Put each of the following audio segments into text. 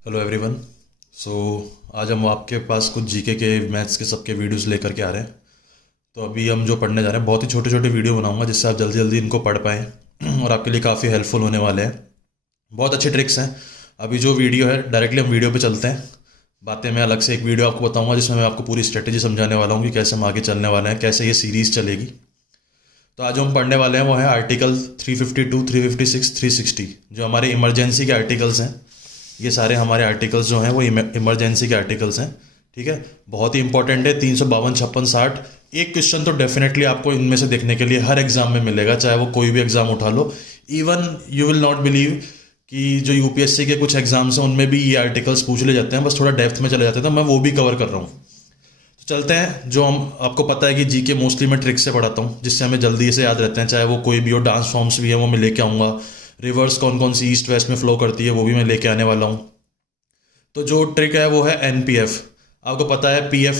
Hello everyone. सो आज हम आपके पास कुछ जीके के मैथ्स के सबके वीडियोस लेकर के आ रहे हैं। तो अभी हम जो पढ़ने जा रहे हैं बहुत ही छोटे छोटे वीडियो बनाऊंगा जिससे आप जल्दी जल्दी इनको पढ़ पाएँ और आपके लिए काफ़ी हेल्पफुल होने वाले हैं। बहुत अच्छे ट्रिक्स हैं। अभी जो वीडियो है डायरेक्टली हम वीडियो पे चलते हैं। बातें मैं अलग से एक वीडियो आपको बताऊंगा जिसमें मैं आपको पूरी स्ट्रेटेजी समझाने वाला हूँ कि कैसे हम आगे चलने वाले हैं, कैसे ये सीरीज़ चलेगी। तो आज जो हम पढ़ने वाले हैं वो है आर्टिकल 352, 356, 360 जो हमारे इमरजेंसी के आर्टिकल्स हैं। ये सारे हमारे आर्टिकल्स जो हैं वो इमरजेंसी के आर्टिकल्स हैं। ठीक है, बहुत ही इंपॉर्टेंट है। 352, 56, 60 एक क्वेश्चन तो डेफिनेटली आपको इनमें से देखने के लिए हर एग्जाम में मिलेगा, चाहे वो कोई भी एग्जाम उठा लो। Even you will not believe कि जो यूपीएससी के कुछ एग्जाम्स हैं उनमें भी ये आर्टिकल्स पूछ ले जाते हैं, बस थोड़ा डेप्थ में चले जाते हैं, तो मैं वो भी कवर कर रहा हूँ। तो चलते हैं। जो हम आपको पता है कि जीके मोस्टली मैं ट्रिक से पढ़ाता हूँ जिससे हमें जल्दी से याद रहते हैं, चाहे वो कोई भी हो। डांस फॉर्म्स भी है वो मैं लेके आऊँगा। रिवर्स कौन कौन सी ईस्ट वेस्ट में फ्लो करती है वो भी मैं लेके आने वाला हूँ। तो जो ट्रिक है वो है एनपीएफ। आपको पता है पीएफ,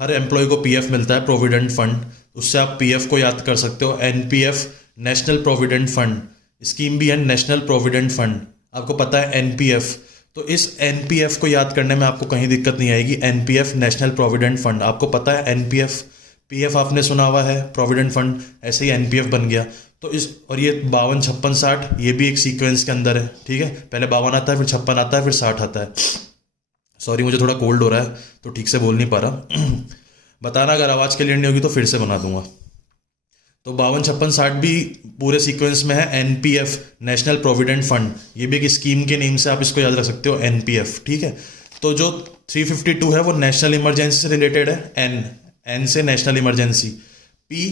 हर एम्प्लॉय को पीएफ मिलता है, प्रोविडेंट फंड। उससे आप पीएफ को याद कर सकते हो। NPF national provident fund scheme भी है, नेशनल प्रोविडेंट फंड। आपको पता है एनपीएफ, तो इस एनपीएफ को याद करने में आपको कहीं दिक्कत नहीं आएगी। एनपीएफ नेशनल प्रोविडेंट फंड, आपको पता है एनपीएफ, पीएफ आपने सुना हुआ है, प्रोविडेंट फंड, ऐसे ही एनपीएफ बन गया। तो इस और ये 52, 56, 60 ये भी एक सीक्वेंस के अंदर है। ठीक है, पहले 52 आता है, फिर 56 आता है, फिर 60 आता है। सॉरी, मुझे थोड़ा कोल्ड हो रहा है तो ठीक से बोल नहीं पा रहा। बताना अगर आवाज़ क्लियर नहीं होगी तो फिर से बना दूंगा। तो 52, 56, 60 भी पूरे सीक्वेंस में है। एनपीएफ नेशनल प्रोविडेंट फंड, ये भी एक स्कीम के नेम से आप इसको याद रख सकते हो, एनपीएफ। ठीक है, तो जो 352 है वो नेशनल इमरजेंसी से रिलेटेड है। एन से national emergency, P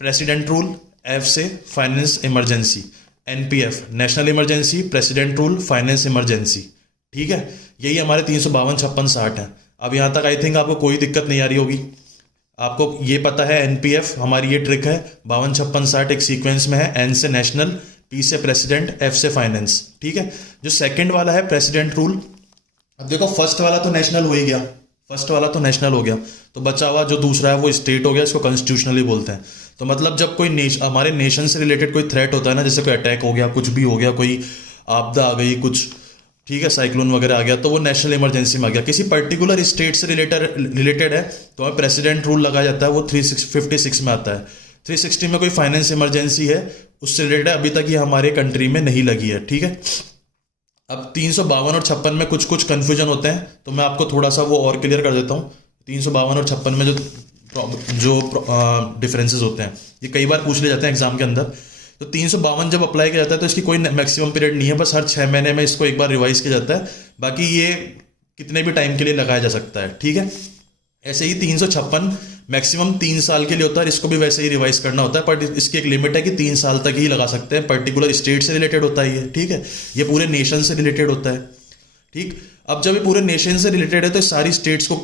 president rule, F से finance emergency. NPF national emergency, president rule, finance emergency. ठीक है, यही हमारे 352, 56, 60 है। अब यहाँ तक आई थिंक आपको कोई दिक्कत नहीं आ रही होगी। आपको ये पता है एनपीएफ हमारी ये ट्रिक है। 52, 56, 60 एक सीक्वेंस में है। एन से नेशनल, पी से प्रेसिडेंट, एफ से फाइनेंस। ठीक है, जो सेकंड वाला है प्रेसिडेंट रूल, अब देखो फर्स्ट वाला तो नेशनल हो ही गया, फर्स्ट वाला तो नेशनल हो गया, तो बचा हुआ जो दूसरा है वो स्टेट हो गया। इसको कॉन्स्टिट्यूशनली बोलते हैं। तो मतलब जब कोई हमारे नेशन से रिलेटेड कोई थ्रेट होता है ना, जैसे कोई अटैक हो गया, कुछ भी हो गया, कोई आपदा आ गई, कुछ ठीक है साइक्लोन वगैरह आ गया, तो वो नेशनल इमरजेंसी में आ गया। किसी पर्टिकुलर स्टेट से रिलेटेड है तो हमें प्रेसिडेंट रूल लगाया जाता है, वो 356 में आता है। 360 में कोई फाइनेंस इमरजेंसी है उससे रिलेटेड है, अभी तक ये हमारे कंट्री में नहीं लगी है। ठीक है, अब 352 और 56 में कुछ कुछ कन्फ्यूजन होते हैं, तो मैं आपको थोड़ा सा वो और क्लियर कर देता हूँ। 352 और 56 में जो डिफरेंसेस होते हैं ये कई बार पूछ ले जाते हैं एग्जाम के अंदर। तो 352 जब अप्लाई किया जाता है तो इसकी कोई मैक्सिमम पीरियड नहीं है, बस हर 6 महीने में इसको एक बार रिवाइज किया जाता है। बाकी ये कितने भी टाइम के लिए लगाया जा सकता है। ठीक है, ऐसे ही 356 मैक्सिमम 3 साल के लिए होता है, इसको भी वैसे ही रिवाइज करना होता है, पर इसकी एक लिमिट है कि 3 साल तक ही लगा सकते हैं। पर्टिकुलर स्टेट से रिलेटेड होता है ये। ठीक है, ये पूरे नेशन से रिलेटेड होता है। ठीक, अब जब ये पूरे नेशन से रिलेटेड है तो सारी स्टेट्स को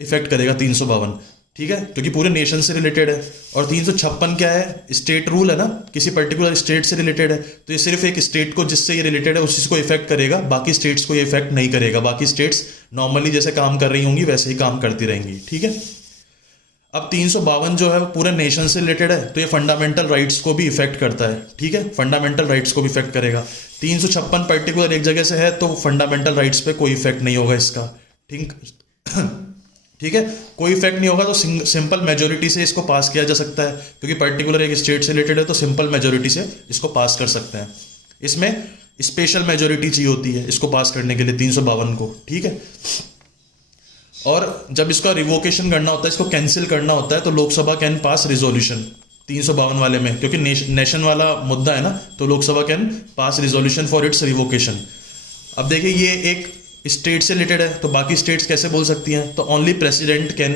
इफेक्ट करेगा 352। ठीक है, क्योंकि पूरे नेशन से रिलेटेड है। और 356 क्या है, स्टेट रूल है ना, किसी पर्टिकुलर स्टेट से रिलेटेड है, तो ये सिर्फ एक स्टेट को जिससे ये रिलेटेड है उसी को इफेक्ट करेगा, बाकी स्टेट्स को ये इफेक्ट नहीं करेगा। बाकी स्टेट्स नॉर्मली जैसे काम कर रही होंगी वैसे ही काम करती रहेंगी। ठीक है, अब 352 जो है वो पूरे नेशन से रिलेटेड है, तो ये फंडामेंटल राइट्स को भी इफेक्ट करता है। ठीक है, फंडामेंटल राइट्स को भी इफेक्ट करेगा। 356 पर्टिकुलर एक जगह से है तो फंडामेंटल राइट्स पे कोई इफेक्ट नहीं होगा इसका। ठीक ठीक है, कोई इफेक्ट नहीं होगा, तो सिंपल मेजोरिटी से इसको पास किया जा सकता है, क्योंकि पर्टिकुलर एक स्टेट से रिलेटेड है तो सिंपल मेजोरिटी से इसको पास कर सकते हैं। इसमें स्पेशल मेजोरिटी चाहिए होती है इसको पास करने के लिए 352 को। ठीक है, और जब इसका रिवोकेशन करना होता है, इसको कैंसिल करना होता है, तो लोकसभा कैन पास रिजोल्यूशन 352 वाले में, क्योंकि नेशन वाला मुद्दा है ना, तो Lok Sabha can pass resolution for its revocation. अब देखिए ये एक स्टेट से रिलेटेड है, तो बाकी स्टेट्स कैसे बोल सकती हैं, तो only president can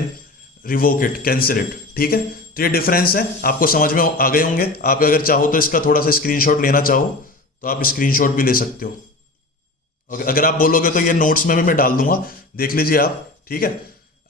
revoke it, cancel it. ठीक है, तो ये डिफरेंस है, आपको समझ में आ गए होंगे। आप अगर चाहो तो इसका थोड़ा सा स्क्रीनशॉट लेना चाहो तो आप स्क्रीनशॉट भी ले सकते हो। अगर आप बोलोगे तो ये नोट्स में मैं डाल दूंगा, देख लीजिए आप। ठीक है,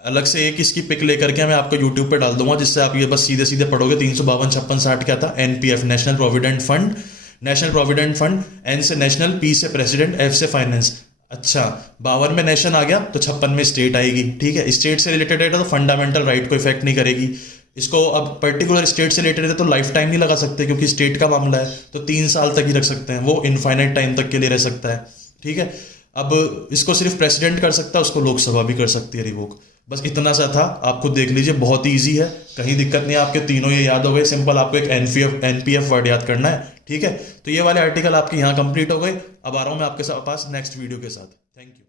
अलग से एक इसकी पिक लेकर के मैं आपको यूट्यूब पे डाल दूंगा, जिससे आप ये बस सीधे सीधे पढ़ोगे। 352, 56, 60 क्या था, NPF national provident fund, national provident fund. N से नेशनल, पी से प्रेसिडेंट, एफ से फाइनेंस। अच्छा, 52 में नेशन आ गया तो 56 में स्टेट आएगी। ठीक है, स्टेट से रिलेटेड है तो फंडामेंटल राइट को इफेक्ट नहीं करेगी। इसको अब पर्टिकुलर स्टेट से रिलेटेड है तो लाइफ टाइम नहीं लगा सकते, क्योंकि स्टेट का मामला है, तो 3 साल तक ही रख सकते हैं, वो इनफाइनाइट टाइम तक के लिए रह सकता है। ठीक है, अब इसको सिर्फ प्रेसिडेंट कर सकता है, उसको लोकसभा भी कर सकती है रिवोक। बस इतना सा था, आप खुद देख लीजिए, बहुत ही ईजी है, कहीं दिक्कत नहीं है, आपके तीनों ये याद हो गए। सिंपल आपको एक एनपीएफ वर्ड याद करना है, ठीक है। तो ये वाले आर्टिकल आपके यहाँ कंप्लीट हो गए। अब आ रहा हूँ मैं आपके पास नेक्स्ट वीडियो के साथ। Thank you.